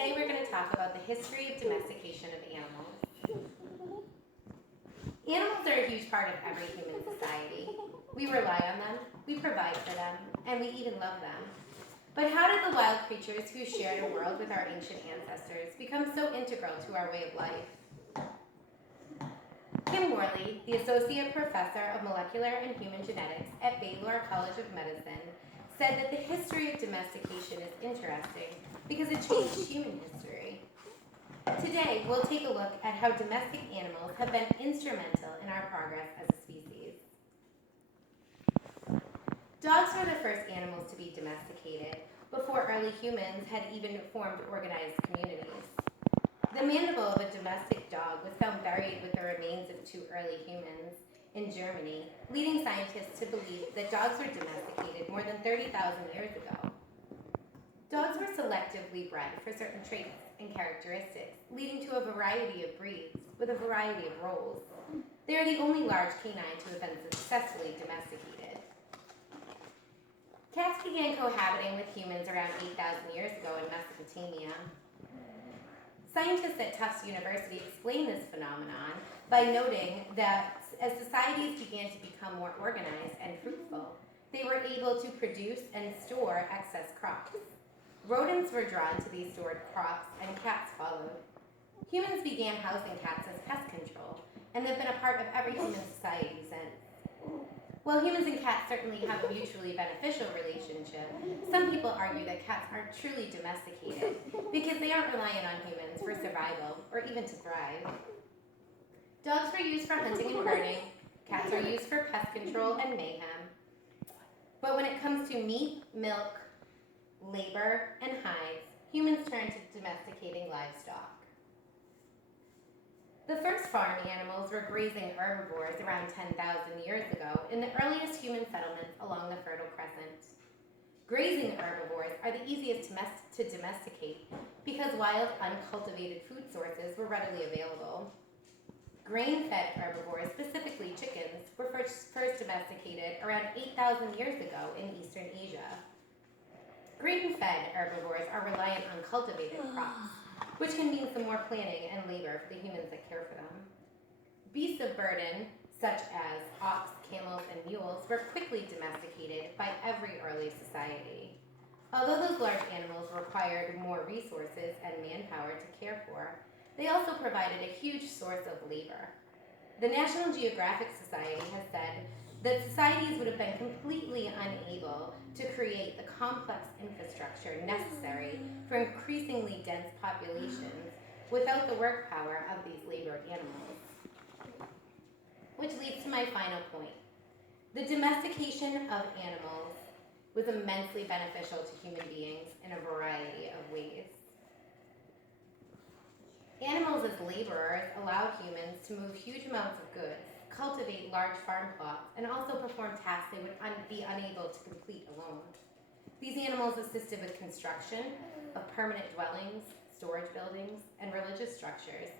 today we're going to talk about the history of domestication of animals. Animals are a huge part of every human society. We rely on them, we provide for them, and we even love them. But how did the wild creatures who shared a world with our ancient ancestors become so integral to our way of life? Kim Worley, the Associate Professor of Molecular and Human Genetics at Baylor College of Medicine, said that the history of domestication is interesting because it changed human history. Today, we'll take a look at how domestic animals have been instrumental in our progress as a species. Dogs were the first animals to be domesticated before early humans had even formed organized communities. The mandible of a domestic dog was found buried with the remains of two early humans in Germany, leading scientists to believe that dogs were domesticated more than 30,000 years ago. Dogs were selectively bred for certain traits and characteristics, leading to a variety of breeds with a variety of roles. They are the only large canine to have been successfully domesticated. Cats began cohabiting with humans around 8,000 years ago in Mesopotamia. Scientists at Tufts University explain this phenomenon by noting that as societies began to become more organized and fruitful, they were able to produce and store excess crops. Rodents were drawn to these stored crops, and cats followed. Humans began housing cats as pest control, and they've been a part of every human society since. While humans and cats certainly have a mutually beneficial relationship, some people argue that cats aren't truly domesticated because they aren't reliant on humans for survival or even to thrive. Dogs were used for hunting and herding, cats are used for pest control and mayhem. But when it comes to meat, milk, labor, and hides, humans turn to domesticating livestock. The first farm animals were grazing herbivores around 10,000 years ago in the earliest human settlements along the Fertile Crescent. Grazing herbivores are the easiest to domesticate because wild, uncultivated food sources were readily available. Grain-fed herbivores, specifically chickens, were first domesticated around 8,000 years ago in Eastern Asia. Grain-fed herbivores are reliant on cultivated crops, which can mean some more planning and labor for the humans that care for them. Beasts of burden, such as ox, camels, and mules, were quickly domesticated by every early society. Although those large animals required more resources and manpower to care for, they also provided a huge source of labor. The National Geographic Society has said that societies would have been completely unable to create the complex infrastructure necessary for increasingly dense populations without the work power of these labored animals. Which leads to my final point. The domestication of animals was immensely beneficial to human beings in a variety of ways. Animals as laborers allowed humans to move huge amounts of goods, cultivate large farm plots, and also perform tasks they would be unable to complete alone. These animals assisted with construction of permanent dwellings, storage buildings, and religious structures,